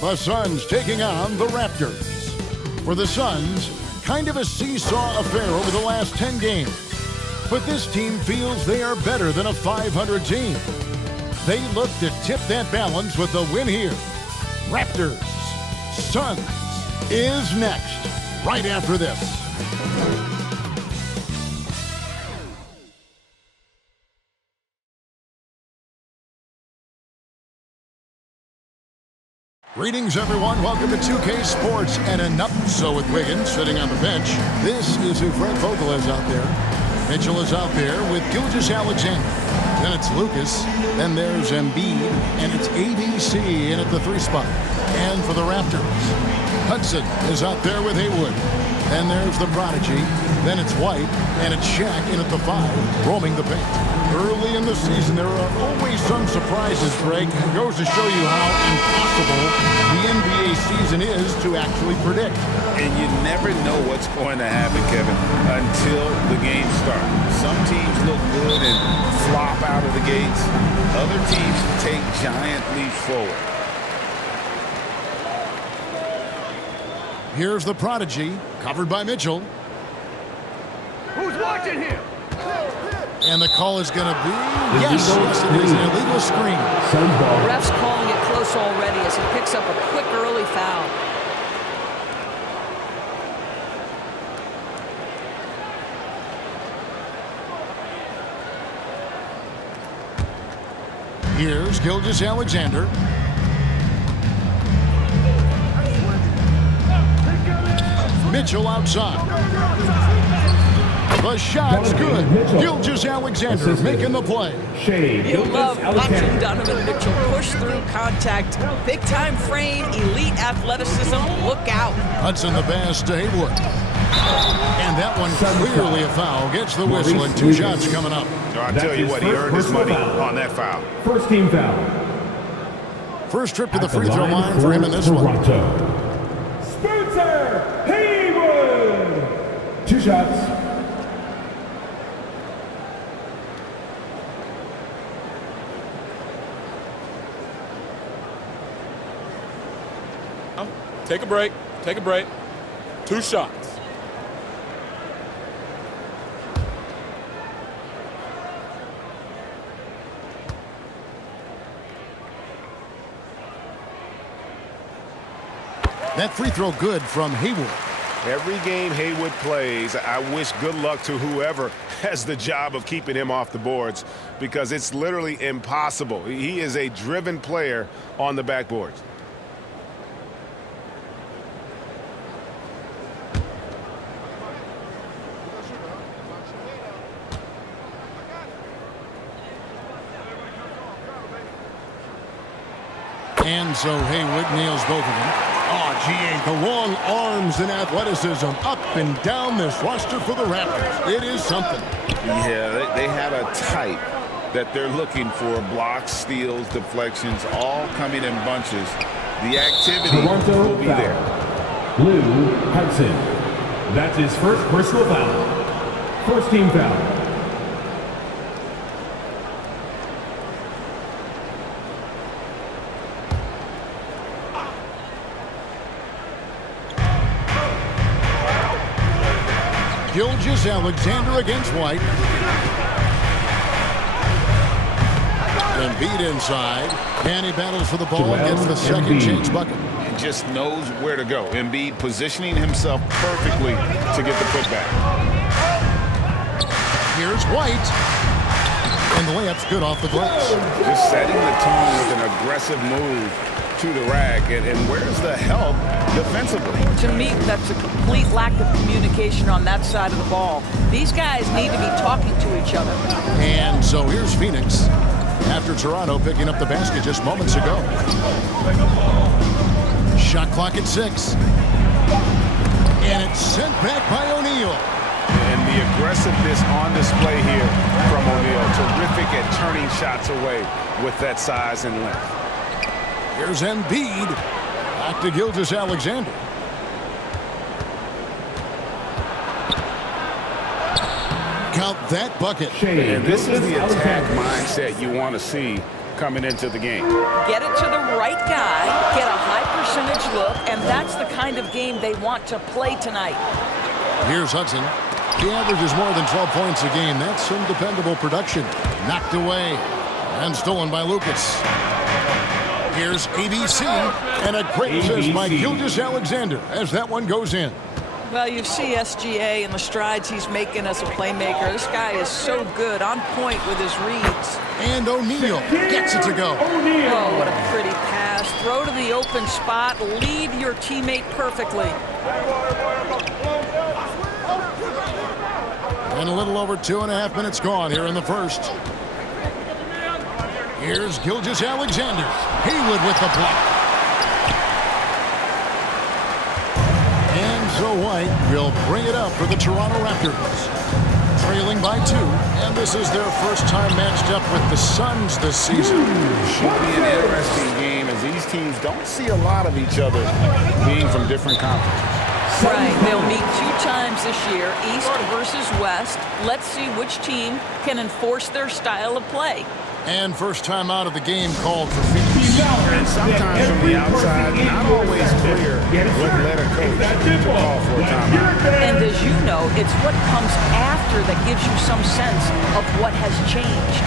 The Suns taking on the Raptors. For the Suns, kind of a seesaw affair over the last 10 games. But this team feels they are better than a 500 team. They look to tip that balance with a win here. Raptors, Suns is next, right after this. Greetings, everyone. Welcome to 2K Sports and enough so with Wiggins sitting on the bench. This is who Fred Vogel is out there. Mitchell is out there with Gilgeous-Alexander. Then it's Lucas. Then there's Embiid. And it's ABC in at the 3 spot. And for the Raptors, Hudson is out there with Haywood. Then there's the Prodigy. Then it's White. And it's Shaq in at the 5, roaming the paint. Early in the season, there are always some surprises, Greg. It goes to show you how impossible the NBA season is to actually predict. And you never know what's going to happen, Kevin, until the game starts. Some teams look good and flop out of the gates. Other teams take giant leaps forward. Here's the Prodigy, covered by Mitchell. Who's watching here? And the call is going to be, yes, it is an illegal screen. Ref's calling it close already as he picks up a quick early foul. Here's Gilgeous-Alexander. Mitchell outside. The shot's good. Gilgeous-Alexander making the play. You love watching Donovan Mitchell push through contact. Big-time frame, elite athleticism. Look out. Hudson the pass to Haywood. And that one clearly a foul. Gets the whistle and 2 shots coming up. I'll tell you what, he earned his money on that foul. First team foul. First trip to the free throw line for him in this one. Spencer Haywood. 2 shots. Take a break. Take a break. 2 shots. That free throw good from Haywood. Every game Haywood plays, I wish good luck to whoever has the job of keeping him off the boards because it's literally impossible. He is a driven player on the backboards. And so Haywood nails both of them. Oh, gee, the long arms and athleticism up and down this roster for the Raptors. It is something. Yeah, they have a type that they're looking for. Blocks, steals, deflections, all coming in bunches. The activity Toronto will be foul. there. Lou Hudson. That's his first personal foul. First team foul. Gilgeous-Alexander against White. Embiid inside. And he battles for the ball and gets the second chance bucket. And just knows where to go. Embiid positioning himself perfectly to get the putback. Here's White. And the layup's good off the glass. Just setting the tone with an aggressive move to the rack. And where's the help defensively? To me, that's a complete lack of communication on that side of the ball. These guys need to be talking to each other. And so here's Phoenix after Toronto picking up the basket just moments ago. Shot clock at 6. And it's sent back by O'Neal. And the aggressiveness on display here from O'Neal. Terrific at turning shots away with that size and length. Here's Embiid. Back to Gilgeous-Alexander. Count that bucket. And this is the attack mindset you want to see coming into the game. Get it to the right guy, get a high look, and that's the kind of game they want to play tonight. Here's Hudson. He averages more than 12 points a game. That's some dependable production. Knocked away and stolen by Lucas. Here's ABC, and a great assist by Gilgeous-Alexander as that one goes in. Well, you see SGA and the strides he's making as a playmaker. This guy is so good, on point with his reads. And O'Neal gets it to go. Oh, what a pretty pass. Throw to the open spot. Lead your teammate perfectly. And a little over 2.5 minutes gone here in the first. Here's Gilgeous-Alexander. Haywood with the block. And so White will bring it up for the Toronto Raptors. Trailing by 2, and this is their first time matched up with the Suns this season. Should be an interesting game as these teams don't see a lot of each other being from different conferences. Right, they'll meet 2 times this year, East versus West. Let's see which team can enforce their style of play. And first time out of the game called for Phoenix. And sometimes from the outside, not always clear what led a coach to call for a timeout. And as you know, it's what comes after that gives you some sense of what has changed.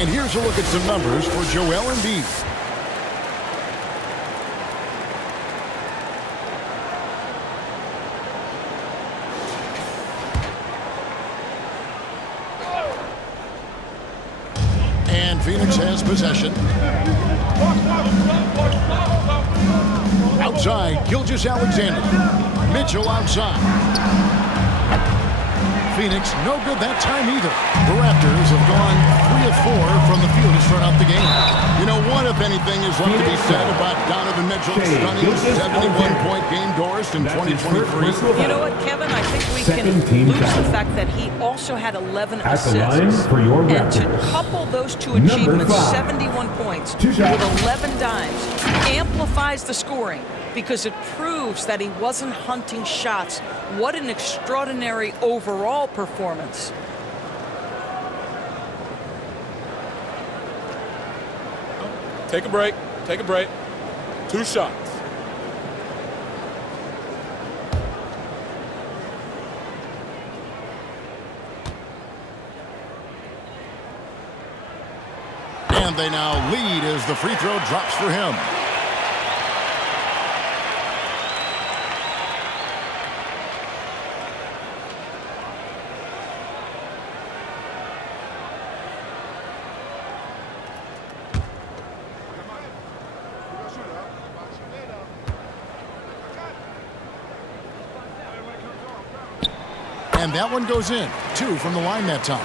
And here's a look at some numbers for Joel Embiid. And Phoenix has possession. Outside, Gilgeous-Alexander. Mitchell outside. Phoenix, no good that time either. The Raptors have gone 3 of 4 from the field to start out the game. You know, what, if anything, is left to be said about Donovan Mitchell's stunning 71-point game doors in 2023? You know what, Kevin? I think we can lose the fact that he also had 11 assists. And to couple those 2 achievements, 71 points, with 11 dimes, amplifies the scoring, because it proves that he wasn't hunting shots. What an extraordinary overall performance. Take a break. Take a break. 2 shots. And they now lead as the free throw drops for him. And that one goes in. 2 from the line that time.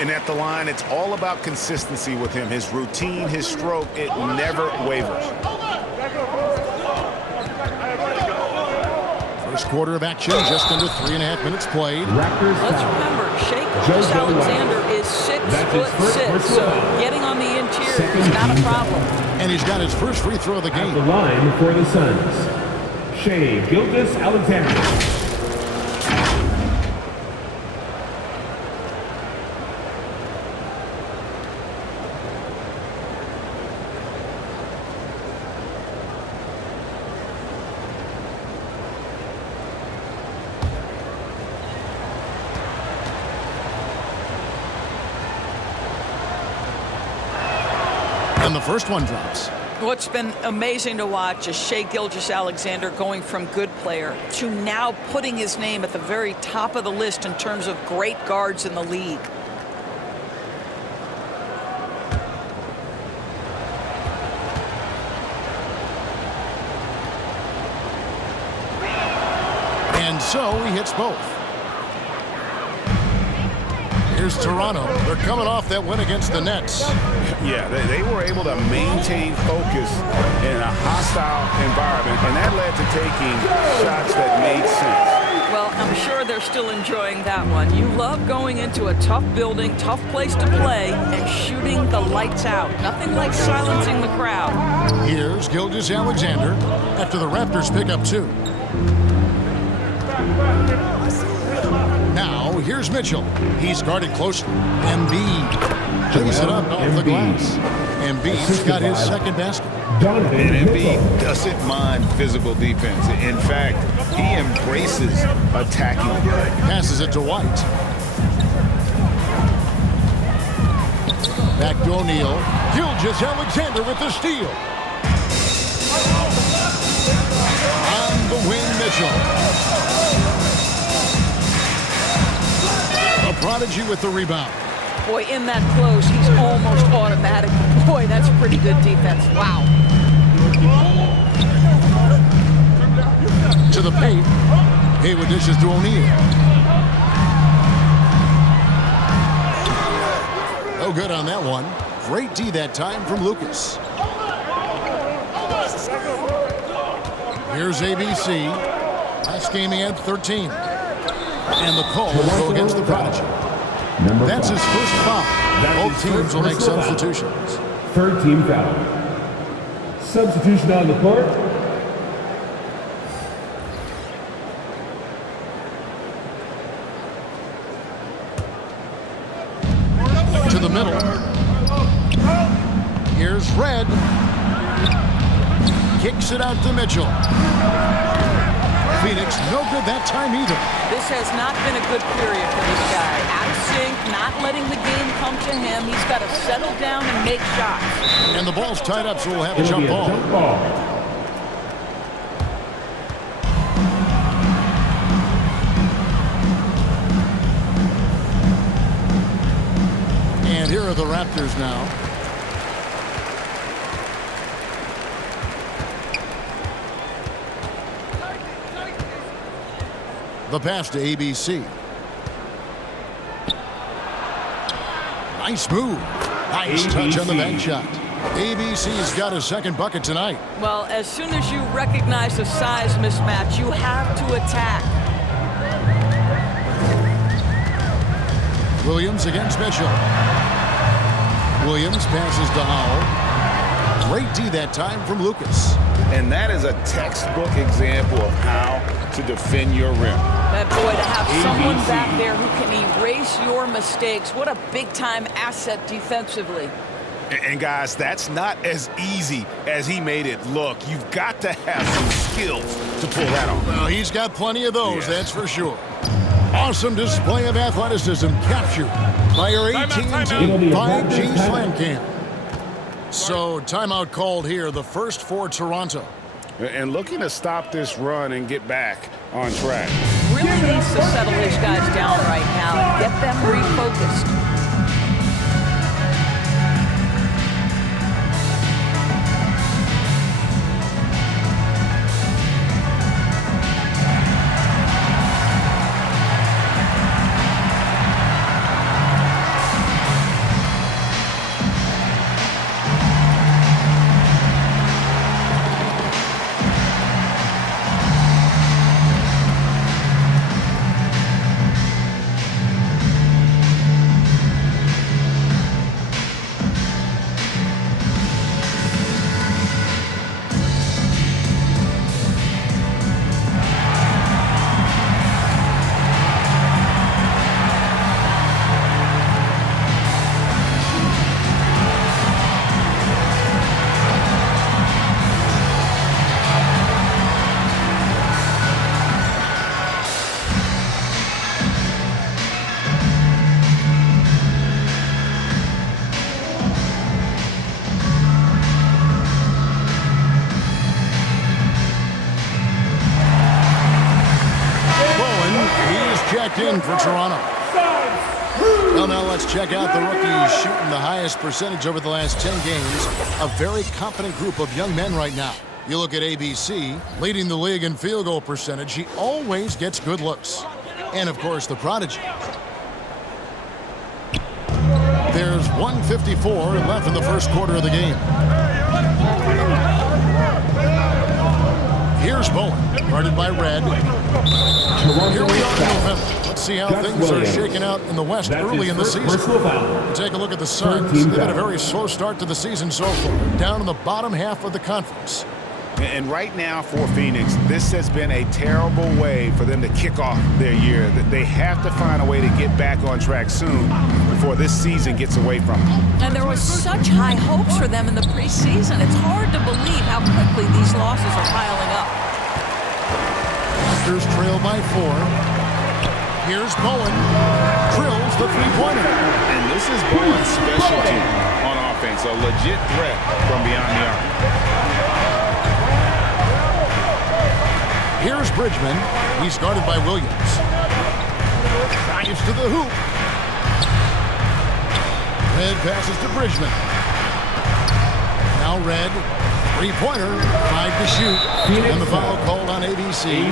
And at the line, it's all about consistency with him. His routine, his stroke, it never wavers. First quarter of action, just under 3.5 minutes played. Let's remember, Shai Gilgeous-Alexander is 6'6", so getting on the interior is not a problem. And he's got his first free throw of the game. At the line for the Suns, Shai Gilgeous-Alexander. And the first one drops. What's been amazing to watch is Shai Gilgeous-Alexander going from good player to now putting his name at the very top of the list in terms of great guards in the league. And so he hits both. Here's Toronto. They're coming off that win against the Nets. Yeah, they were able to maintain focus in a hostile environment, and that led to taking shots that made sense. Well, I'm sure they're still enjoying that one. You love going into a tough building, tough place to play, and shooting the lights out. Nothing like silencing the crowd. Here's Gilgeous-Alexander after the Raptors pick up 2. Now, here's Mitchell. He's guarded closely. Embiid lays it up off the glass. Embiid's got his second basket. And Embiid doesn't mind physical defense. In fact, he embraces attacking. Passes it to White. Back to O'Neal. Gilgeous-Alexander with the steal. On the wing, Mitchell. A prodigy with the rebound. Boy, in that close, he's almost automatic. Boy, that's pretty good defense. Wow. To the paint. Haywood dishes to O'Neal. No good on that one. Great D that time from Lucas. Here's ABC. Last game he had 13. And the call will go against the prodigy. That's his first foul. Both teams will make substitutions. Third team foul. Substitution on the court. To the middle. Here's Red. Kicks it out to Mitchell. Phoenix, no good that time either. This has not been a good period for this guy. Out of sync, not letting the game come to him. He's got to settle down and make shots. And the ball's tied up, so we'll have a It'll jump be a ball. jump ball. And here are the Raptors now. The pass to ABC. Nice move. Nice touch on the bank shot. ABC's got a second bucket tonight. Well, as soon as you recognize the size mismatch, you have to attack. Williams against Mitchell. Williams passes to Howell. Great D that time from Lucas. And that is a textbook example of how to defend your rim. That boy, to have someone back there who can erase your mistakes, what a big-time asset defensively. And guys, that's not as easy as he made it look. You've got to have some skills to pull that off. Well, he's got plenty of those, that's for sure. Awesome display of athleticism captured by your AT&T 5G Slam Cam. So, timeout called here, the first for Toronto. And looking to stop this run and get back on track. Really needs to settle his guys down right now and get them refocused. In for Toronto. Well, now let's check out the rookies shooting the highest percentage over the last 10 games. A very competent group of young men right now. You look at ABC, leading the league in field goal percentage. He always gets good looks. And, of course, the prodigy. There's 1:54 left in the first quarter of the game. Here's Bowen, guarded by Red. Here we are in November. Let's see how things are shaking out in the West early in the season. Take a look at the Suns. They've had a very slow start to the season so far, down in the bottom half of the conference. And right now for Phoenix, this has been a terrible way for them to kick off their year. They have to find a way to get back on track soon before this season gets away from them. And there was such high hopes for them in the preseason. It's hard to believe how quickly these losses are piling up. Raptors trail by 4. Here's Bowen. Drills the three-pointer. And this is Bowen's specialty on offense, a legit threat from beyond the arc. Here's Bridgman. He's guarded by Williams. Drives to the hoop. Red passes to Bridgman. Now Red. Three-pointer. 5 to shoot. And the foul called on ABC.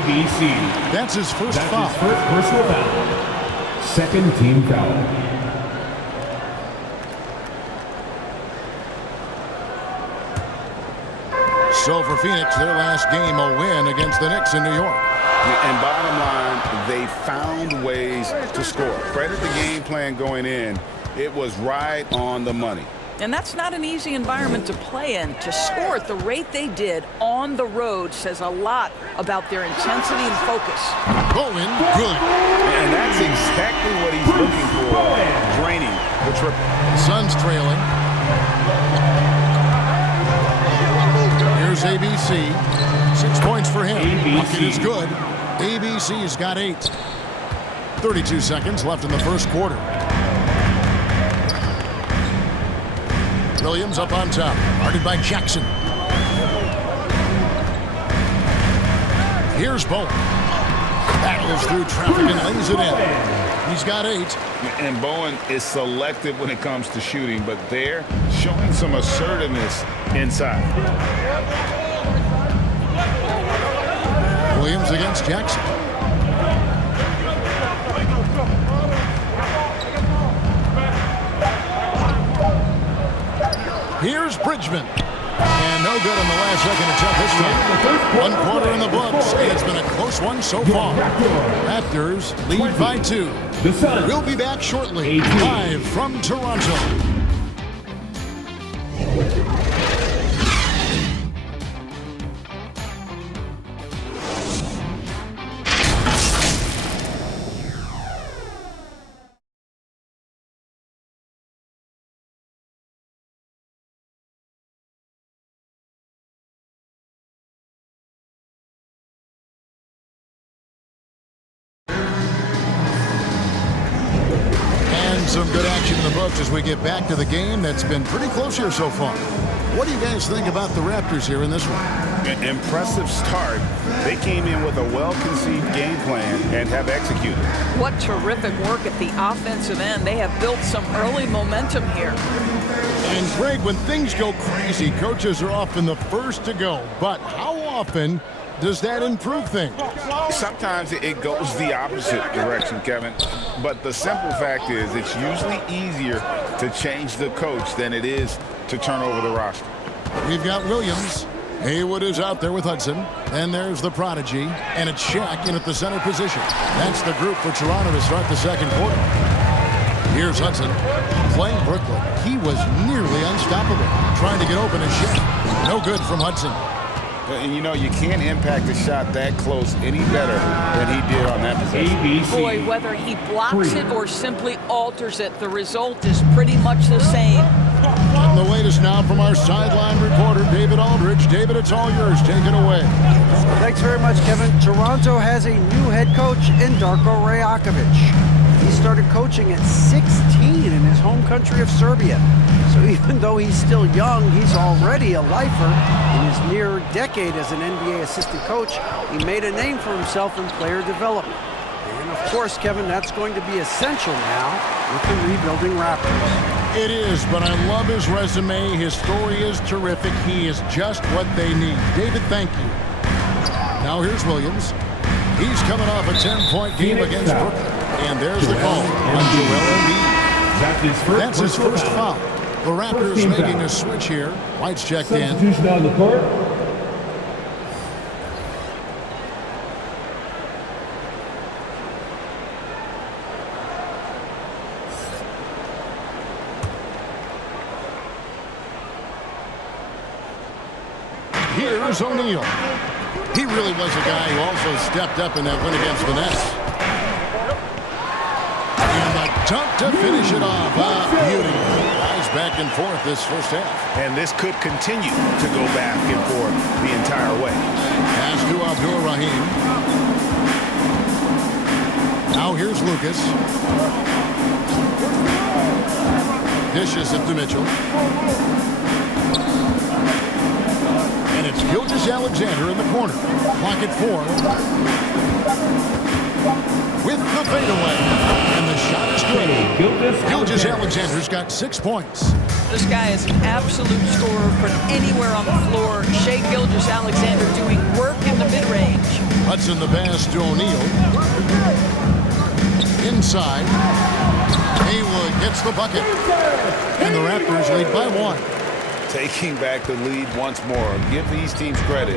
That's his first foul. His first personal foul. Second team foul. So for Phoenix, their last game, a win against the Knicks in New York. And bottom line, they found ways to score. Credit the game plan going in. It was right on the money. And that's not an easy environment to play in. To score at the rate they did on the road says a lot about their intensity and focus. Bowen, good. And that's exactly what he's looking for, draining the triple. Suns trailing. Here's ABC. 6 points for him. Bucket is good. ABC's got 8. 32 seconds left in the first quarter. Williams up on top. Guarded by Jackson. Here's Bowen. Battles through traffic and lays it in. He's got 8. And Bowen is selective when it comes to shooting, but they're showing some assertiveness inside. Williams against Jackson. Here's Bridgman. And no good on the last second attempt this time. 1 quarter in the books. It's been a close one so far. Raptors lead by 2. We'll be back shortly, live from Toronto. Some good action in the books as we get back to the game that's been pretty close here so far. What do you guys think about the Raptors here in this one? Impressive start. They came in with a well-conceived game plan and have executed. What terrific work at the offensive end. They have built some early momentum here. And Greg, when things go crazy, coaches are often the first to go. But how often does that improve things? Sometimes it goes the opposite direction, Kevin. But the simple fact is it's usually easier to change the coach than it is to turn over the roster. We've got Williams. Haywood is out there with Hudson. And there's the prodigy. And it's Shaq in at the center position. That's the group for Toronto to start the second quarter. Here's Hudson playing Brooklyn. He was nearly unstoppable. Trying to get open as Shaq. No good from Hudson. And you know, you can't impact a shot that close any better than he did on that possession. Boy, whether he blocks it or simply alters it, the result is pretty much the same. And the latest now from our sideline reporter, David Aldridge. David, it's all yours. Take it away. Thanks very much, Kevin. Toronto has a new head coach in Darko Rajakovic. He started coaching at 16 in his home country of Serbia. So even though he's still young, he's already a lifer. In his near decade as an NBA assistant coach, he made a name for himself in player development. And of course, Kevin, that's going to be essential now with the rebuilding Raptors. It is, but I love his resume. His story is terrific. He is just what they need. David, thank you. Now here's Williams. He's coming off a 10-point game against Brooklyn. And there's the call on Joel Embiid. That's his first foul. The Raptors making a switch here. White's checked in. Substitution on the court. Here's O'Neal. He really was a guy who also stepped up in that win against the Nets. And the dunk to finish it off. Beauty. Guys back and forth this first half. And this could continue to go back and forth the entire way. Pass to Abdul-Rahim. Now here's Lucas. Dishes it to Mitchell. And it's Gilgeous-Alexander in the corner. Clock at 4. With the fadeaway. And the shot is good. Gilgeous-Alexander's got 6 points. This guy is an absolute scorer from anywhere on the floor. Shai Gilgeous-Alexander doing work in the mid-range. Hudson the pass to O'Neal. Inside. Haywood gets the bucket. And the Raptors lead by 1. Taking back the lead once more. Give these teams credit.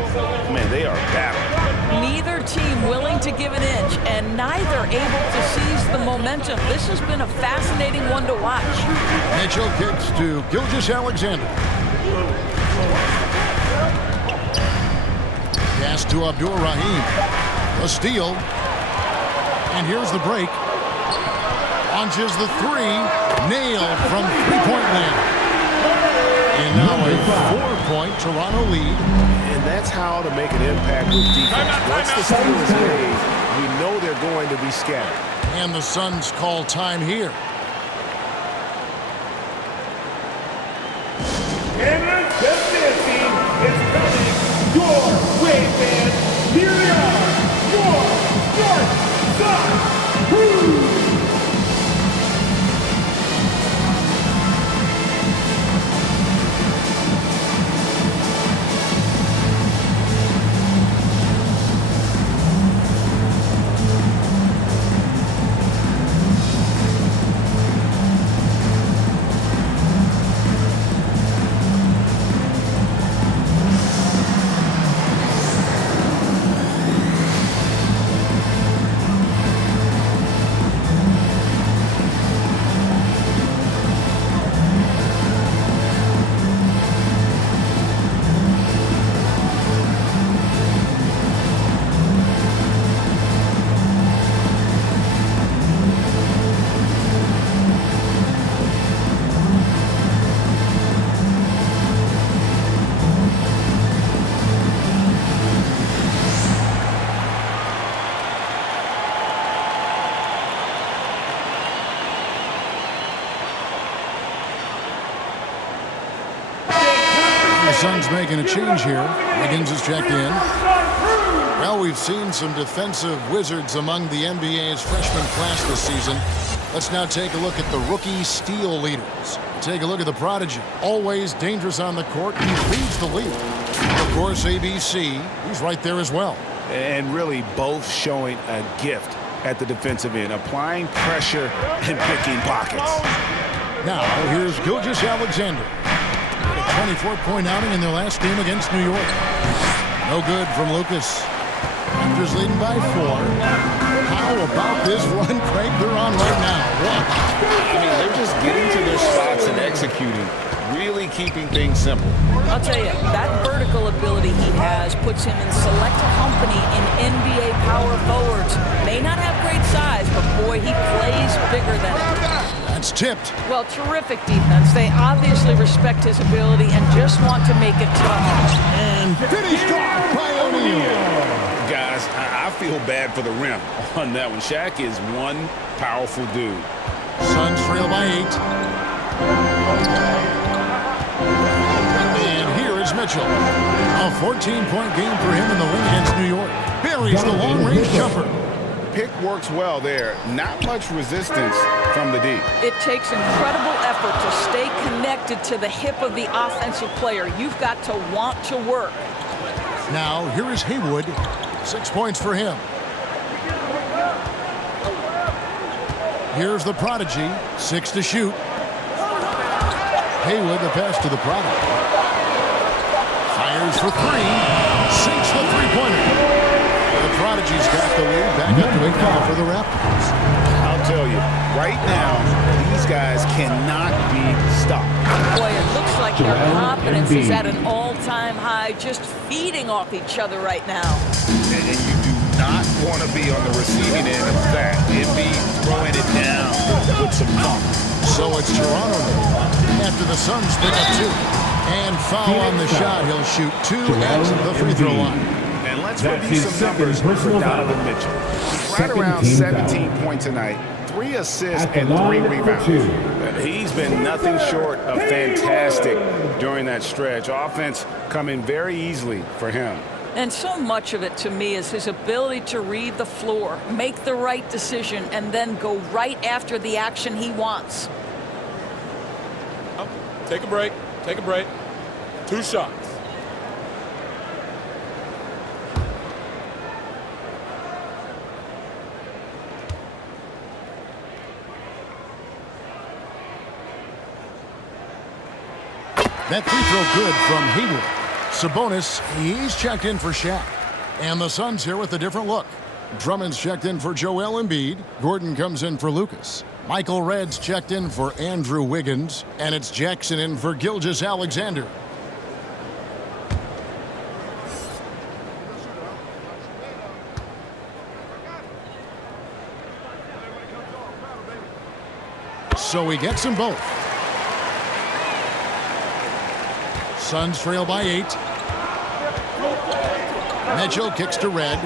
Man, they are battling. Neither team willing to give an inch, and neither able to seize the momentum. This has been a fascinating one to watch. Mitchell kicks to Gilgeous-Alexander. Pass to Abdul-Rahim. A steal. And here's the break. Launches the 3. Nailed from three-point land. And now a 4-point Toronto lead. And that's how to make an impact with defense. Once the steal is made, we know they're going to be scattered. And the Suns call time here. And the 50 is coming your way, fans. Here they are, your North Side Crew. Suns making a change here. Wiggins is checked in. Well, we've seen some defensive wizards among the NBA's freshman class this season. Let's now take a look at the rookie steal leaders. Take a look at the prodigy. Always dangerous on the court. He leads the league. Of course, ABC. He's right there as well. And really both showing a gift at the defensive end, applying pressure and picking pockets. Now, here's Gilgeous-Alexander. A 24-point outing in their last game against New York. No good from Lucas. Raptors leading by 4. How about this run, Craig, they're on right now? Watch. I mean, they're just getting to their spots and executing, really keeping things simple. I'll tell you, that vertical ability he has puts him in select company in NBA power forwards. May not have great size, but boy, he plays bigger than it. That's tipped. Well, terrific defense. They obviously respect his ability and just want to make it tough. And finished off by O'Neal. Guys, I feel bad for the rim on that one. Shaq is one powerful dude. Suns trail by 8. And here is Mitchell. A 14-point game for him in the win against New York. Buries the long-range jumper. Pick works well there. Not much resistance from the D. It takes incredible effort to stay connected to the hip of the offensive player. You've got to want to work. Now, here is Haywood. 6 points for him. Here's the prodigy. 6 to shoot. Haywood, the pass to the prodigy. Fires for 3. Sinks the three-pointer. The prodigy's got the lead. Back up to 8 now for the Raptors. I'll tell you, right now, these These guys cannot be stopped. Boy, it looks like their confidence is at an all-time high, just feeding off each other right now. And you do not want to be on the receiving end of that. It'd be throwing it down with some funk. So it's Toronto after the Suns pick up 2. And foul on the shot. He'll shoot 2 at the free throw line. And let's review some numbers for Donovan Mitchell. He's right around 17 points tonight, 3 assists and 3 rebounds. He's been nothing short of fantastic during that stretch. Offense coming very easily for him. And so much of it, to me, is his ability to read the floor, make the right decision, and then go right after the action he wants. Take a break. Take a break. 2 shots. That free throw good from Hayward. Sabonis, he's checked in for Shaq. And the Suns here with a different look. Drummond's checked in for Joel Embiid. Gordon comes in for Lucas. Michael Redd's checked in for Andrew Wiggins. And it's Jackson in for Gilgeous-Alexander. So he gets them both. Suns trail by 8. Mitchell kicks to Red.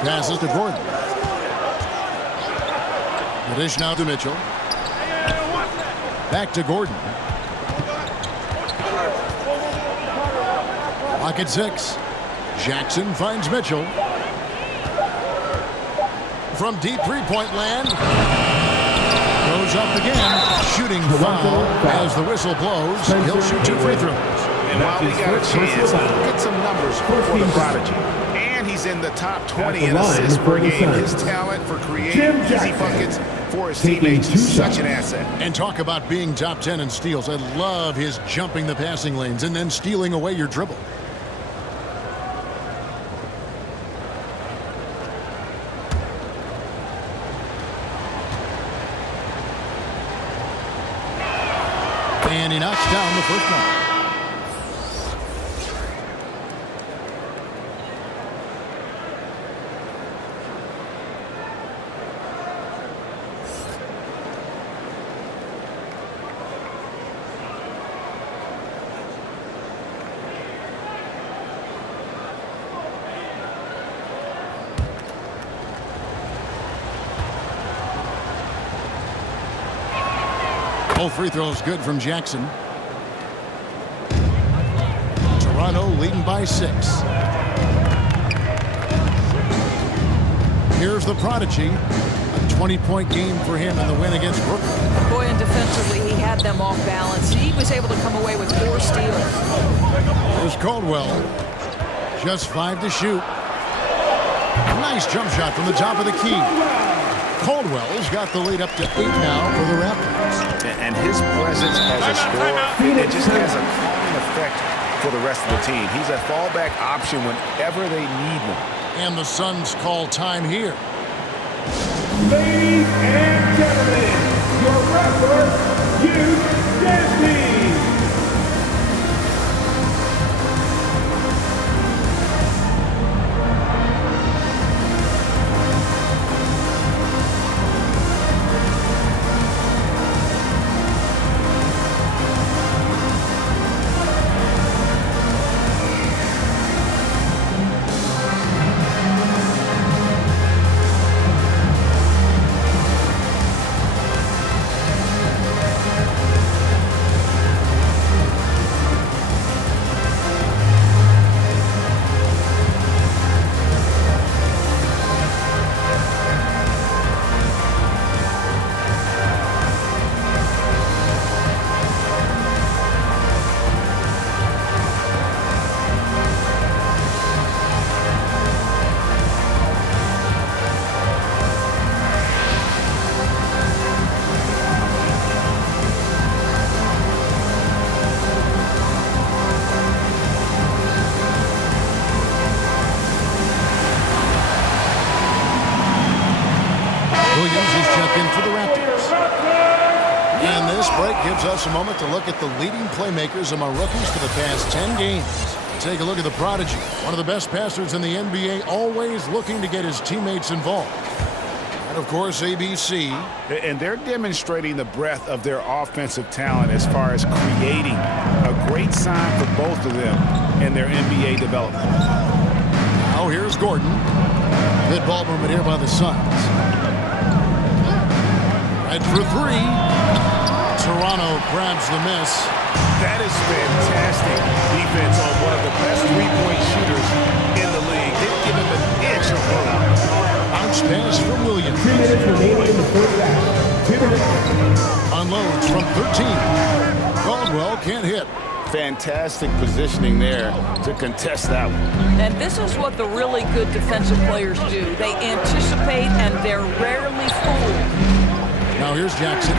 Passes to Gordon. The dish now to Mitchell. Back to Gordon. Clock at 6. Jackson finds Mitchell. From deep three-point land. Goes up again. Shooting foul as the whistle blows. He'll shoot 2 free throws. And while we got a chance, look at some numbers for the prodigy. And he's in the top 20 in assists per game. His talent for creating easy buckets for his teammates is such an asset. And talk about being top 10 in steals. I love his jumping the passing lanes and then stealing away your dribble. And he knocks down the first one. Both free throws good from Jackson. Toronto leading by 6. Here's the prodigy. A 20-point game for him in the win against Brooklyn. Boy, and defensively, he had them off balance. He was able to come away with 4 steals. Here's Caldwell. Just 5 to shoot. Nice jump shot from the top of the key. Caldwell's got the lead up to 8 now for the Raptors. And his presence as a scorer, it just has a calming effect for the rest of the team. He's a fallback option whenever they need one. And the Suns call time here. Ladies and gentlemen, your wrestler, Hugh Dempsey. break gives us a moment to look at the leading playmakers among rookies for the past 10 games. Take a look at the prodigy, one of the best passers in the NBA, always looking to get his teammates involved. And, of course, ABC. And they're demonstrating the breadth of their offensive talent as far as creating. A great sign for both of them in their NBA development. Now here's Gordon. Good ball movement here by the Suns. Right for three. Toronto grabs the miss. That is fantastic defense on one of the best three-point shooters in the league. Didn't give him an inch of room. Bounce pass from Williams. 3 minutes remaining in the first half. 2 minutes. Unloads from 13. Caldwell can't hit. Fantastic positioning there to contest that one. And this is what the really good defensive players do. They anticipate and they're rarely fooled. Now here's Jackson.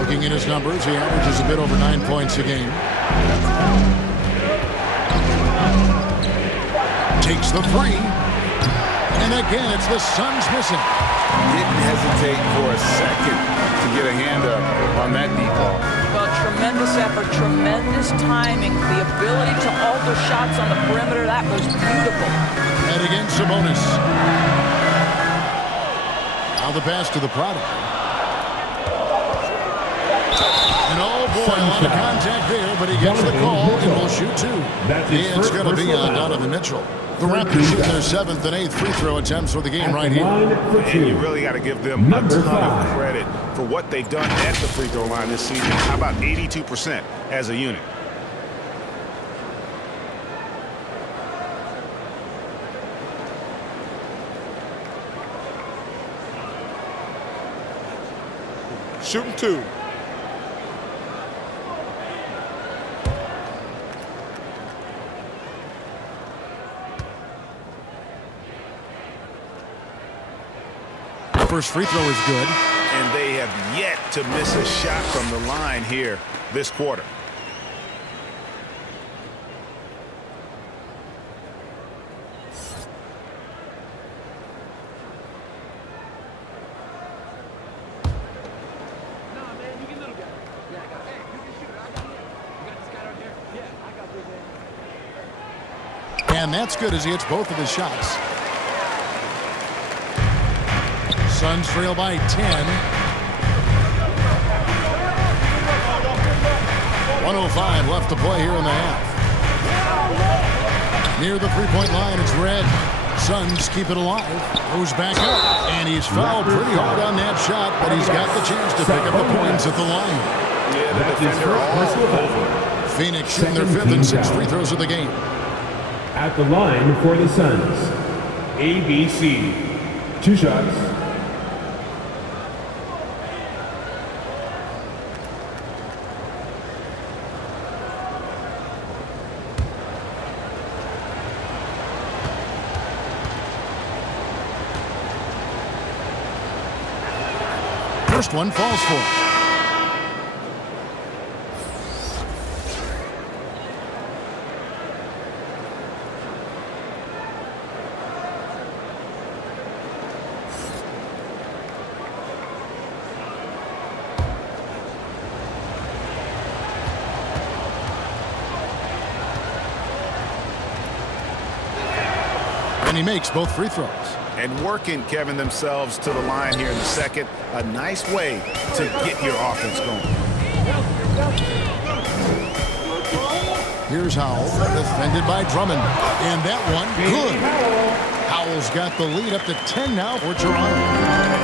Looking at his numbers, he averages a bit over 9 points a game. Takes the three. And again, it's the Suns missing. Didn't hesitate for a second to get a hand up on that deep ball. Well, tremendous effort, tremendous timing, the ability to alter shots on the perimeter. That was beautiful. And against Sabonis. Now the pass to the prodigy. And oh boy, a lot of contact there, but he gets the call and will shoot two. It's going to be on Donovan Mitchell. The Raptors shoot their 7th and 8th free throw attempts for the game right here. And you really got to give them a ton of credit for what they've done at the free throw line this season. How about 82% as a unit? Shooting two. First free throw is good. And they have yet to miss a shot from the line here this quarter. And that's good as he hits both of his shots. Suns trail by 10. 1:05 left to play here in the half. Near the three-point line, it's Red. Suns keep it alive. Goes back up. And he's fouled pretty hard on that shot, but he's got the chance to pick up the points at the line. Yeah, the defender all over. Phoenix shooting their 5th and 6th free throws of the game. At the line for the Suns, ABC. 2 shots. First one falls for him. And he makes both free throws. And working, Kevin, themselves to the line here in the second. A nice way to get your offense going. Here's Howell, defended by Drummond. And that one, good. Howell's got the lead up to 10 now for Toronto.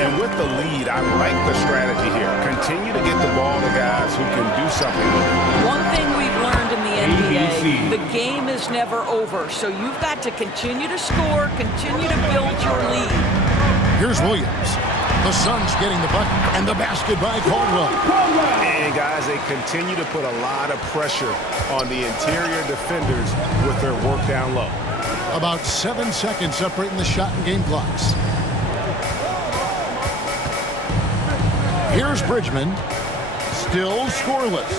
And with the lead, I like the strategy here. Continue to get the ball to guys who can do something with it. One thing we've learned in the NBA, the game is never over. So you've got to continue to score, continue to build your lead. Here's Williams. The Suns getting the bucket. And the basket by Caldwell. And guys, they continue to put a lot of pressure on the interior defenders with their work down low. About 7 seconds separating the shot and game clocks. Here's Bridgman. Still scoreless.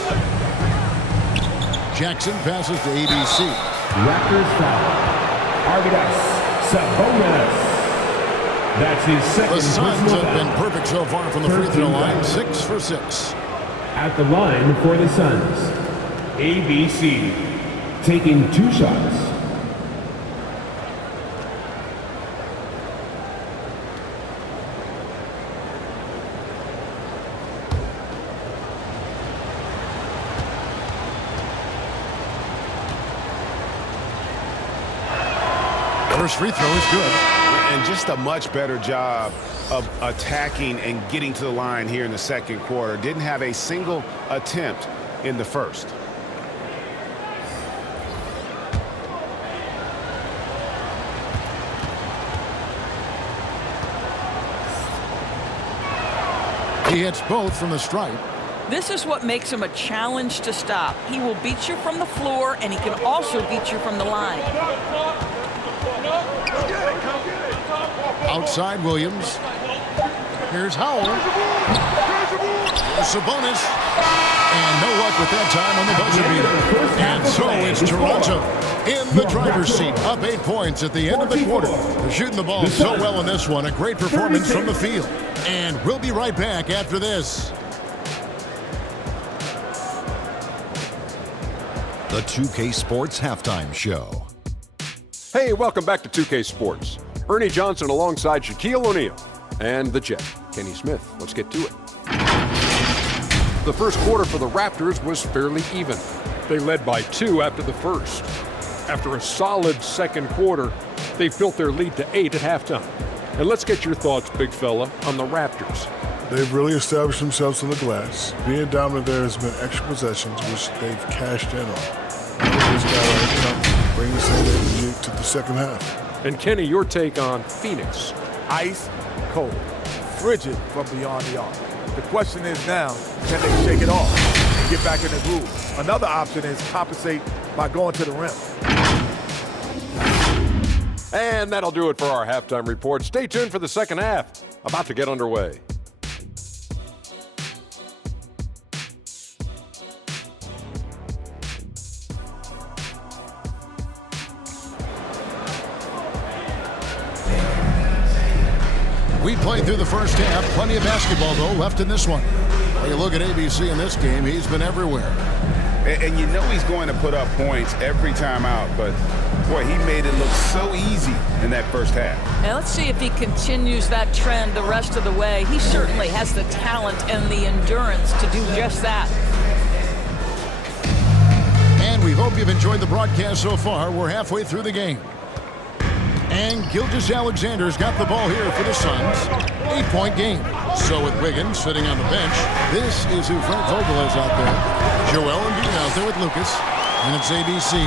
Jackson passes to ABC. Raptors foul. Arvidas Sabonis. That's his second. The Suns have been perfect so far from the free throw line. 6 for 6. At the line for the Suns, ABC, taking 2 shots. First free throw is good. And just a much better job of attacking and getting to the line here in the second quarter. Didn't have a single attempt in the first. He hits both from the stripe. This is what makes him a challenge to stop. He will beat you from the floor, and he can also beat you from the line. Outside Williams. Here's Howell. Here's Sabonis. And no luck with that time on the buzzer beater. And so it's Toronto in the driver's seat, up 8 points at the end of the quarter. They're shooting the ball so well in this one. A great performance from the field. And we'll be right back after this. The 2K Sports Halftime Show. Hey, welcome back to 2K Sports. Ernie Johnson alongside Shaquille O'Neal and the Jet, Kenny Smith. Let's get to it. The first quarter for the Raptors was fairly even. They led by 2 after the first. After a solid second quarter, they've built their lead to 8 at halftime. And let's get your thoughts, big fella, on the Raptors. They've really established themselves on the glass. Being dominant there has been extra possessions, which they've cashed in on. They just got to, bring this energy to the second half. And Kenny, your take on Phoenix. Ice cold, frigid from beyond the arc. The question is now, can they shake it off and get back in the groove? Another option is compensate by going to the rim. And that'll do it for our halftime report. Stay tuned for the second half, about to get underway. We played through the first half. Plenty of basketball, though, left in this one. When you look at ABC in this game, he's been everywhere. And you know he's going to put up points every time out, but, boy, he made it look so easy in that first half. And let's see if he continues that trend the rest of the way. He certainly has the talent and the endurance to do just that. And we hope you've enjoyed the broadcast so far. We're halfway through the game. And Gilgeous-Alexander's got the ball here for the Suns. 8-point game. So with Wiggins sitting on the bench, this is who Frank Vogel is out there. Joel Embiid out there with Lucas. And it's ABC.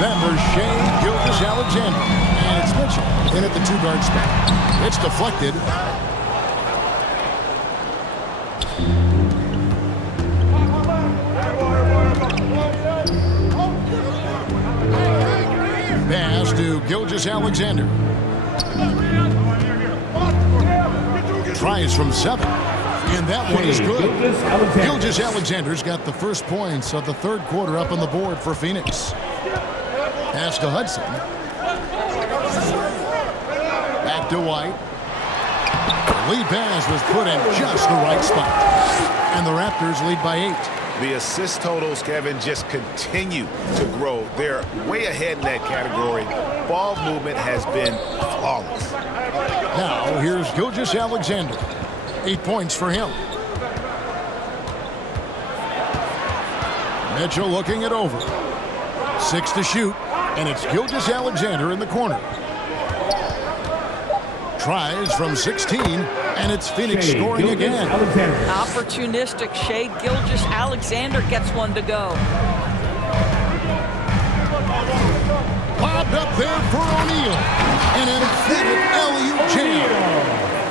Then there's Shai Gilgeous-Alexander. And it's Mitchell in at the 2-guard spot. It's deflected. Pass to Gilgeous-Alexander. Tries from 7. And that one is good. Gilgeous-Alexander's got the first points of the third quarter up on the board for Phoenix. Pass to Hudson. Back to White. The lead pass was put in just the right spot. And the Raptors lead by 8. The assist totals, Kevin, just continue to grow. They're way ahead in that category. Ball movement has been flawless. Now, here's Gilgeous-Alexander. 8 points for him. Mitchell looking it over. 6 to shoot, and it's Gilgeous-Alexander in the corner. Tries from 16, and it's Phoenix scoring again. Opportunistic. Shai Gilgeous-Alexander gets one to go. Lobbed up there for O'Neal. And an emphatic alley-oop jam.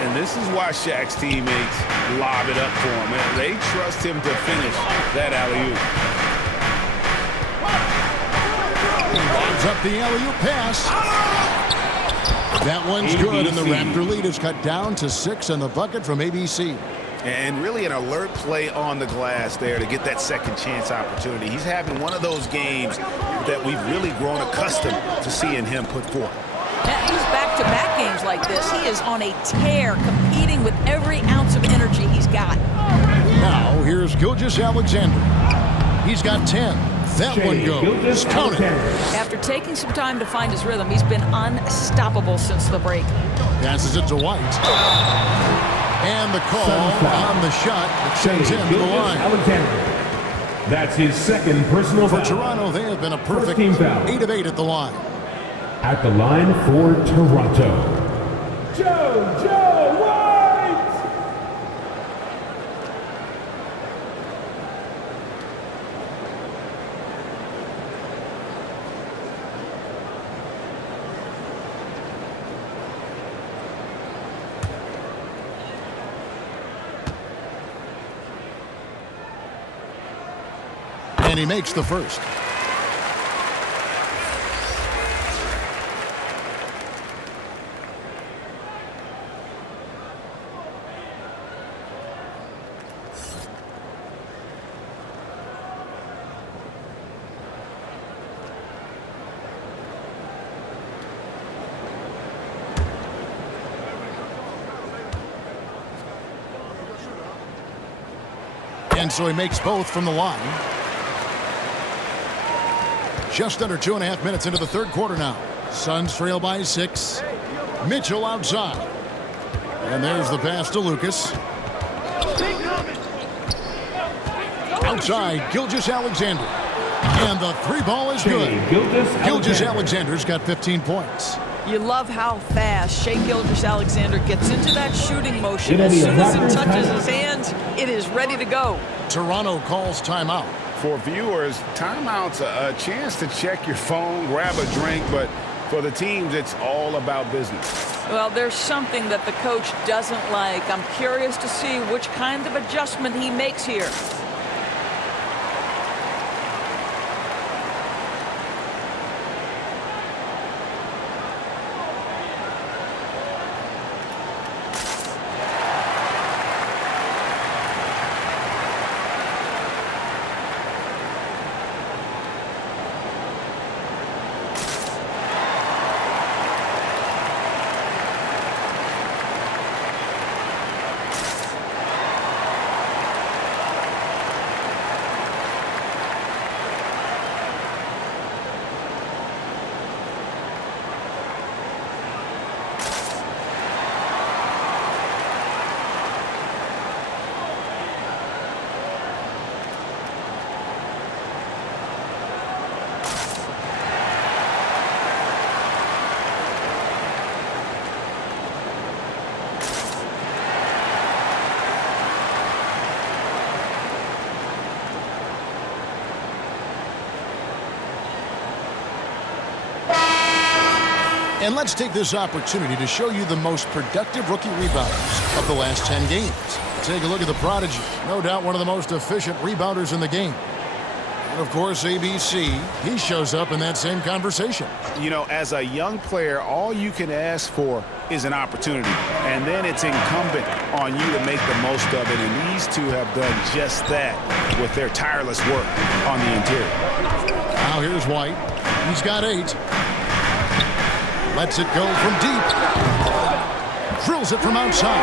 And this is why Shaq's teammates lob it up for him. Man, they trust him to finish that alley-oop. Lobs up the alley-oop pass. That one's good, and the Raptor lead is cut down to 6 on the bucket from ABC. And really an alert play on the glass there to get that second chance opportunity. He's having one of those games that we've really grown accustomed to seeing him put forth. Yeah, he's back-to-back games like this. He is on a tear, competing with every ounce of energy he's got. Now, here's Gilgeous-Alexander. He's got 10. That one goes. Count it. After taking some time to find his rhythm, he's been unstoppable since the break. Passes it to White. And the call on the shot that sends him to the line. That's his second personal foul. For Toronto, they have been a perfect 8 of 8 at the line. At the line for Toronto, Joe White! And he makes the first. And so he makes both from the line. Just under 2.5 minutes into the third quarter now. Suns trail by 6. Mitchell outside. And there's the pass to Lucas. Outside, Gilgeous-Alexander. And the three ball is good. Gilgeous-Alexander's got 15 points. You love how fast Shai Gilgeous-Alexander gets into that shooting motion. As soon as it touches his hands, it is ready to go. Toronto calls timeout. For viewers, timeout's a chance to check your phone, grab a drink, but for the teams, it's all about business. Well, there's something that the coach doesn't like. I'm curious to see which kind of adjustment he makes here. And let's take this opportunity to show you the most productive rookie rebounders of the last 10 games. Take a look at the prodigy. No doubt one of the most efficient rebounders in the game. And, of course, ABC, he shows up in that same conversation. You know, as a young player, all you can ask for is an opportunity. And then it's incumbent on you to make the most of it. And these two have done just that with their tireless work on the interior. Now here's White. He's got 8. Lets it go from deep. Drills it from outside.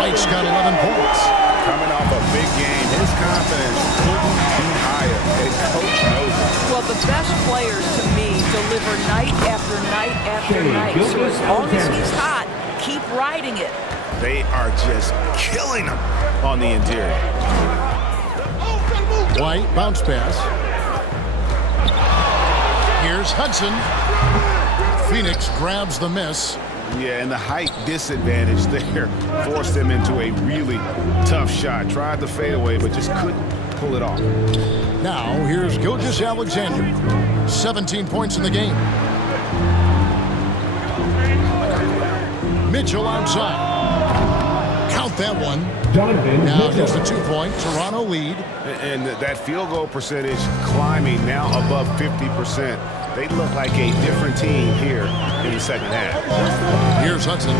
White's got 11 points. Coming off a big game, his confidence couldn't be higher. And coach knows it. Well, the best players, to me, deliver night after night after night. So as long as he's hot, keep riding it. They are just killing him on the interior. White, bounce pass. Here's Hudson. Phoenix grabs the miss. Yeah, and the height disadvantage there forced him into a really tough shot. Tried to fade away, but just couldn't pull it off. Now, here's Gilgeous-Alexander. 17 points in the game. Mitchell outside. Count that one. Now just a 2-point Toronto lead. And that field goal percentage climbing now above 50%. They look like a different team here in the second half. Here's Hudson.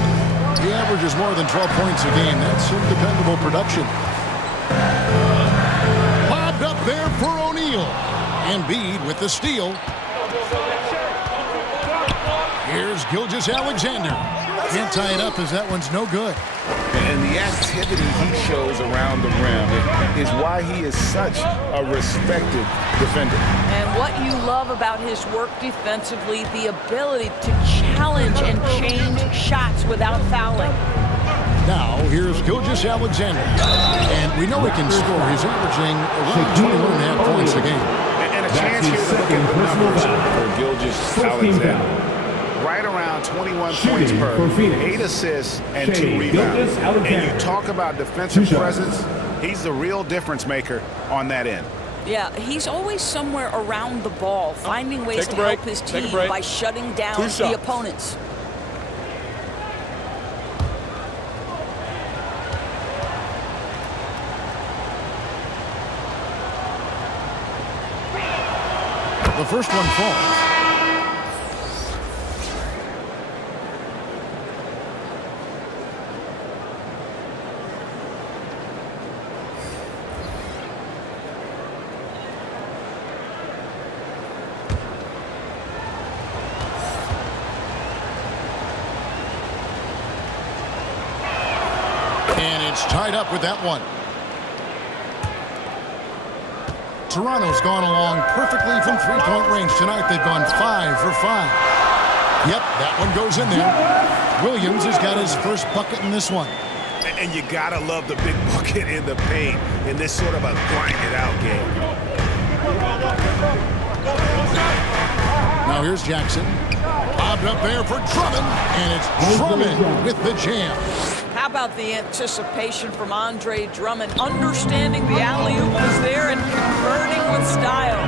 He averages more than 12 points a game. That's some dependable production. Bobbed up there for O'Neal. Embiid with the steal. Here's Gilgeous-Alexander. Can't tie it up as that one's no good. And the activity he shows around the rim is why he is such a respected defender. And what you love about his work defensively, the ability to challenge and change shots without fouling. Now, here's Gilgeous-Alexander. And we know he can score. He's averaging around 21.5 points a game. And a chance here to look at the numbers for Gilgeous-Alexander. Right around 21 points per, 8 assists, and 2 rebounds. And you talk about defensive presence, he's the real difference maker on that end. Yeah, he's always somewhere around the ball, finding ways to help his team by shutting down the opponents. The first one falls. And it's tied up with that one. Toronto's gone along perfectly from three-point range tonight. They've gone 5 for 5. Yep, that one goes in there. Williams has got his first bucket in this one. And you gotta love the big bucket in the paint in this sort of a grind-it-out game. Now here's Jackson. Bobbed up there for Drummond, and it's Drummond with the jam. How about the anticipation from Andre Drummond, understanding the alley-oop was there and converting with style.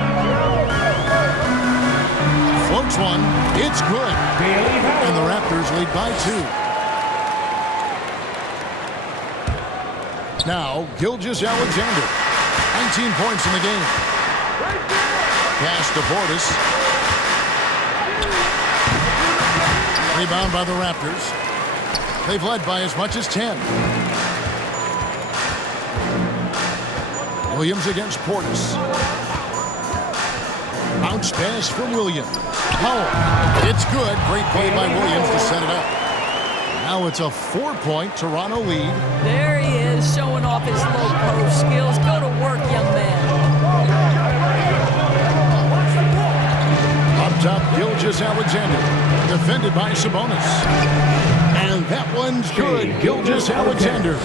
Floats one. It's good. And the Raptors lead by 2. Now, Gilgeous-Alexander. 19 points in the game. Pass to Portis. Rebound by the Raptors. They've led by as much as 10. Williams against Portis. Bounce pass from Williams. Powell. It's good. Great play by Williams to set it up. Now it's a 4-point Toronto lead. There he is, showing off his low post skills. Go to work, young man. Up top, Gilgeous-Alexander. Defended by Sabonis. And that one's good. Gilgeous-Alexander.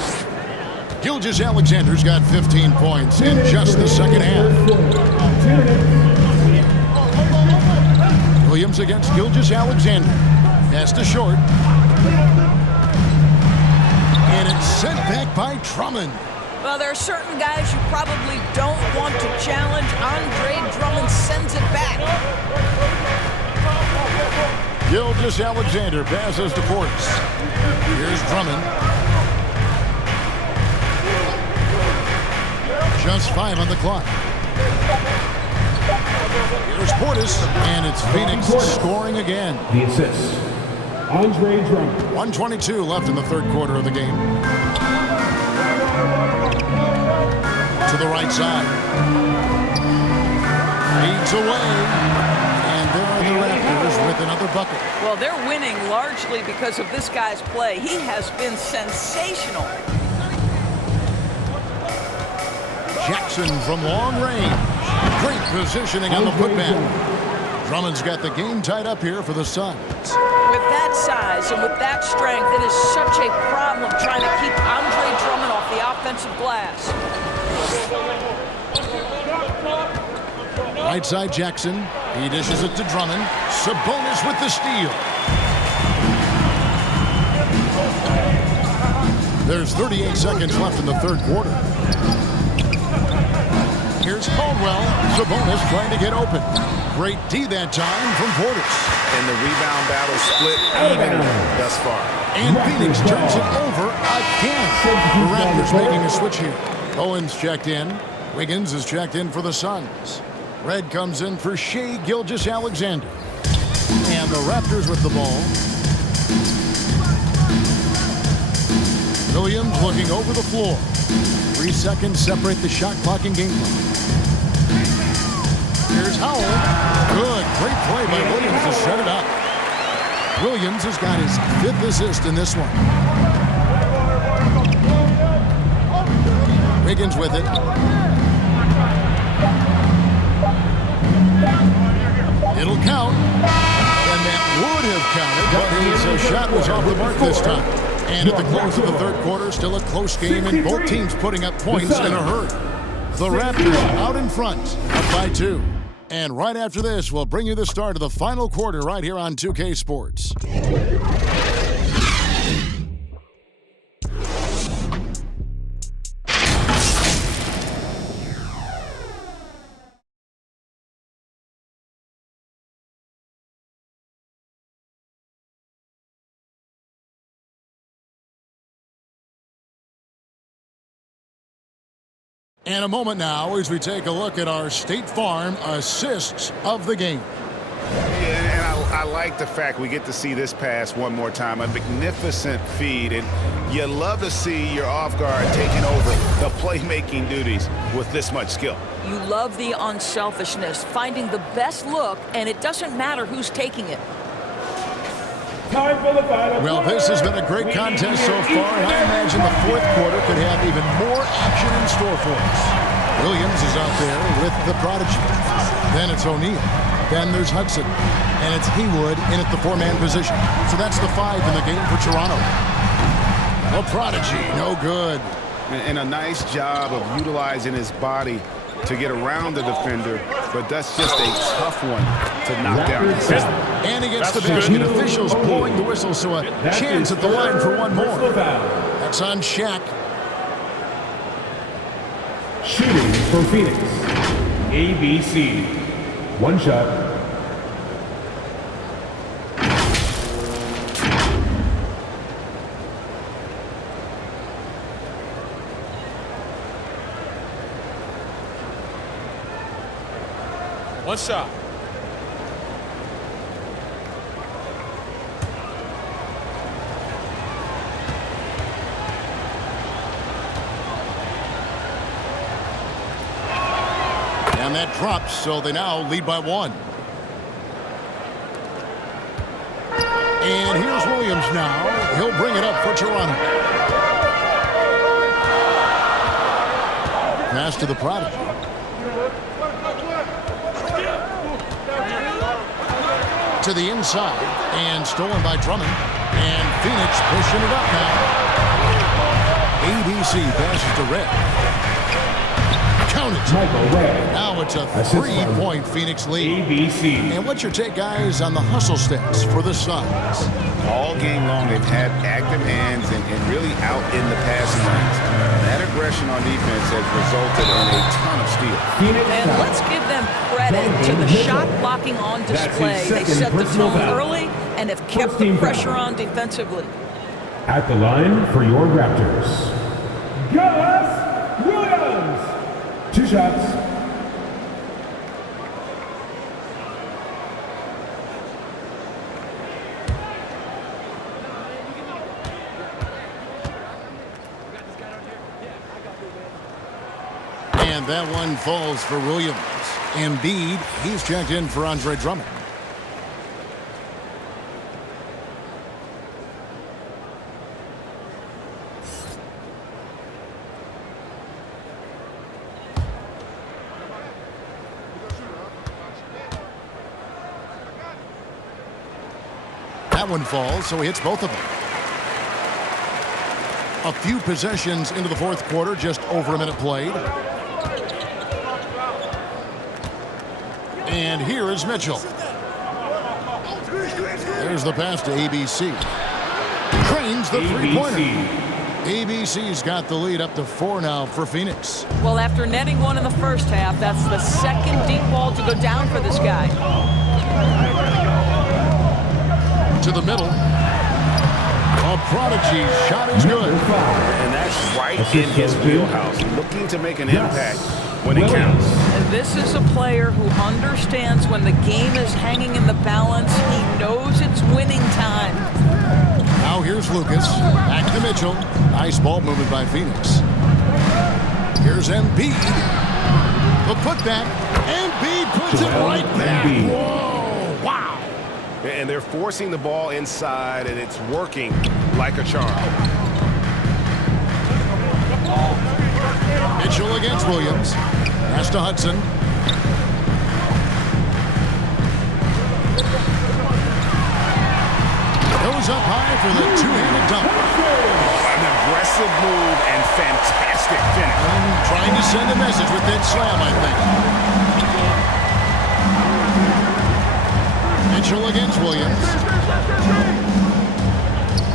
Gilgeous-Alexander's got 15 points in just the second half. Williams against Gilgeous-Alexander. Pass to short. And it's sent back by Drummond. Well, there are certain guys you probably don't want to challenge. Andre Drummond sends it back. Gilgeous-Alexander passes to Portis. Here's Drummond. Just 5 on the clock. Here's Portis, and it's Phoenix scoring again. The assist, Andre Drummond. 1:22 left in the third quarter of the game. To the right side. Feeds away. And there are the Raptors with another bucket. Well, they're winning largely because of this guy's play. He has been sensational. Jackson from long range. Great positioning on the putback. Drummond's got the game tied up here for the Suns. With that size and with that strength, it is such a problem trying to keep Andre Drummond off the offensive glass. Right side Jackson. He dishes it to Drummond. Sabonis with the steal. There's 38 seconds left in the third quarter. Here's Caldwell. Sabonis trying to get open. Great D that time from Portis. And the rebound battle split even thus far. And Phoenix turns it over again. The Raptors making a switch here. Owens checked in. Wiggins is checked in for the Suns. Red comes in for Shea Gilgeous-Alexander. And the Raptors with the ball. Williams looking over the floor. 3 seconds separate the shot clock and game clock. Here's Howell. Good. Great play by Williams to set it up. Williams has got his 5th assist in this one. Wiggins with it. It'll count. And that would have counted, but his shot was off the mark this time. And at the close of the third quarter, still a close game, and both teams putting up points in a hurry. The Raptors out in front, up by 2. And right after this, we'll bring you the start of the final quarter right here on 2K Sports. And a moment now as we take a look at our State Farm assists of the game. Yeah, and I like the fact we get to see this pass one more time. A magnificent feed, and you love to see your off guard taking over the playmaking duties with this much skill. You love the unselfishness, finding the best look, and it doesn't matter who's taking it. Well, this has been a great contest so far, and I imagine the fourth quarter could have even more action in store for us. Williams is out there with the prodigy. Then it's O'Neal. Then there's Hudson. And it's Haywood in at the 4-man position. So that's the 5 in the game for Toronto. The prodigy, no good. And a nice job of utilizing his body to get around the defender, but that's just a tough one to knock down. And he gets the bench, and officials blowing the whistle, so a chance at the line for one more. That's on Shaq. Shooting for Phoenix, ABC. One shot. One shot. And that drops, so they now lead by 1. And here's Williams now. He'll bring it up for Toronto. Pass to the prodigy. To the inside, and stolen by Drummond. And Phoenix pushing it up now. ABC passes to Red. Count it. Now it's a 3-point Phoenix lead. ABC. And what's your take, guys, on the hustle stats for the Suns? All game long, they've had active hands and really out in the passing lanes. That aggression on defense has resulted in a ton of steals. And let's give them credit to the shot blocking on display. They set the tone early and have kept the pressure on defensively. At the line for your Raptors, Williams. 2 shots. And that one falls for Williams. Embiid, he's checked in for Andre Drummond. That one falls, so he hits both of them. A few possessions into the fourth quarter, just over a minute played. And here is Mitchell. There's the pass to ABC. Drains the three-pointer. ABC's got the lead up to 4 now for Phoenix. Well, after netting one in the first half, that's the second deep ball to go down for this guy. To the middle. A prodigy shot is good. And that's right in his wheelhouse. Looking to make an impact when it counts. And this is a player who understands when the game is hanging in the balance. He knows it's winning time. Now here's Lucas. Back to Mitchell. Nice ball movement by Phoenix. Here's Embiid. The putback. Embiid puts it right back. Whoa, wow. And they're forcing the ball inside, and it's working like a charm. Mitchell against Williams. Pass to Hudson. Goes up high for the two-handed dunk. An aggressive move and fantastic finish. Trying to send a message with that slam, I think. Mitchell against Williams.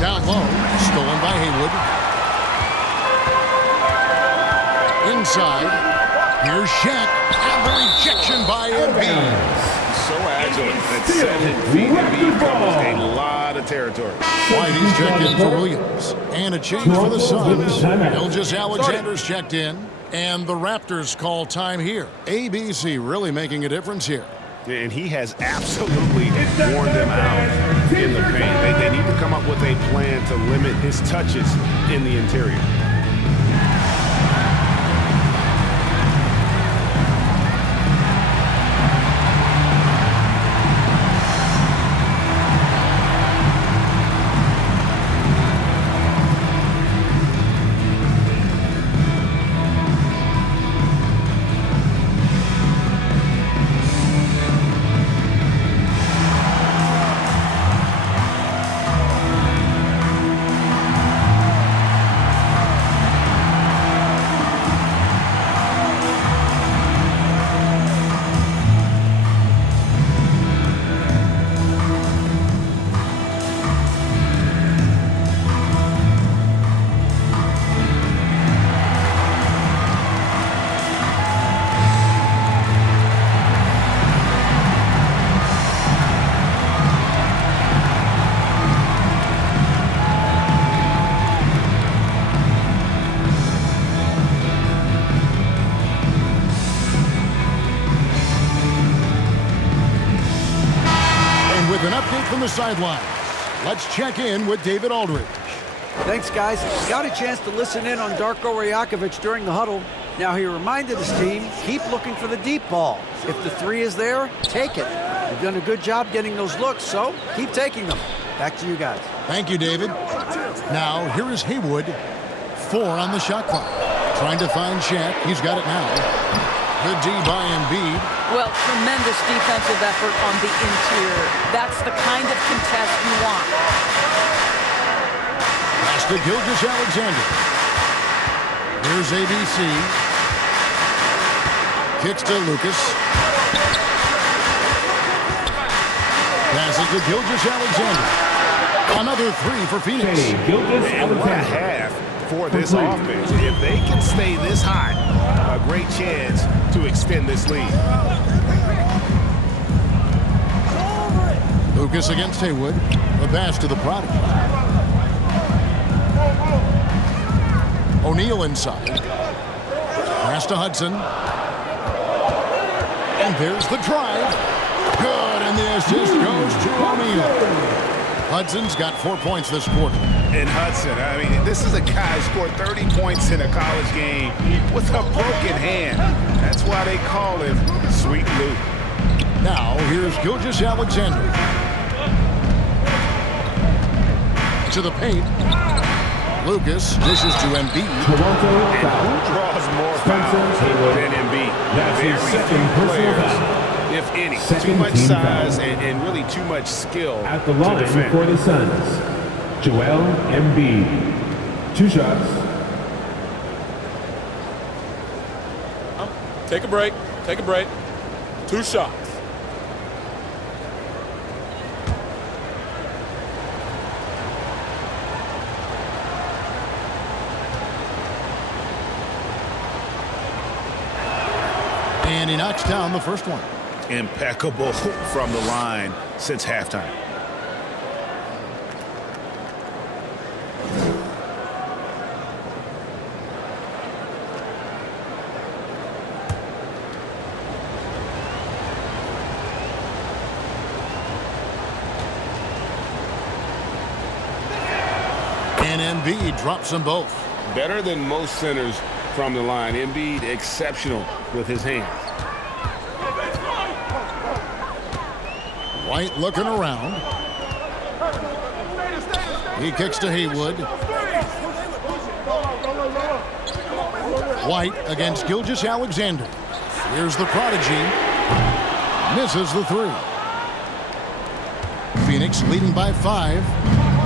Down low. Stolen by Haywood. Inside. Here's Shaq. And the rejection by Embiid. So agile at 7 feet. Embiid covers a lot of territory. Whitey's checked in for Williams. And a change for the Suns. Gilgeous-Alexander's checked in. And the Raptors call time here. ABC really making a difference here. And he has absolutely worn them out in the paint. They need to come up with a plan to limit his touches in the interior. From the sidelines, let's check in with David Aldridge. Thanks, guys. Got a chance to listen in on Darko Rajakovic during the huddle. Now, he reminded his team, keep looking for the deep ball. If the three is there, take it. You've done a good job getting those looks, so keep taking them. Back to you guys. Thank you, David. Now, here is Haywood. 4 on the shot clock. Trying to find Shaq. He's got it now. Good D by Embiid. Well, tremendous defensive effort on the interior. That's the kind of contest you want. Pass to Gilgeous-Alexander. Here's ABC. Kicks to Lucas. Passes to Gilgeous-Alexander. Another 3 for Phoenix. And what a half for this offense. If they can stay this hot, a great chance to extend this lead. Lucas against Haywood. The pass to the prodigy. O'Neal inside. Pass to Hudson. And there's the drive. Good, and the assist goes to O'Neal. Hudson's got 4 points this quarter. And Hudson, I mean, this is a guy who scored 30 points in a college game with a broken hand. That's why they call him Sweet Lou. Now, here's Gilgeous-Alexander. To the paint. Lucas dishes to Embiid. And who draws more fouls than Embiid? That's his second personal foul. If any, too much size and really too much skill at the line for the Suns. Joel Embiid. 2 shots. Take a break. Take a break. 2 shots. And he knocks down the first one. Impeccable from the line since halftime. And Embiid drops them both. Better than most centers from the line. Embiid exceptional with his hands. White looking around. He kicks to Haywood. White against Gilgeous-Alexander. Here's the prodigy. Misses the three. Phoenix leading by 5.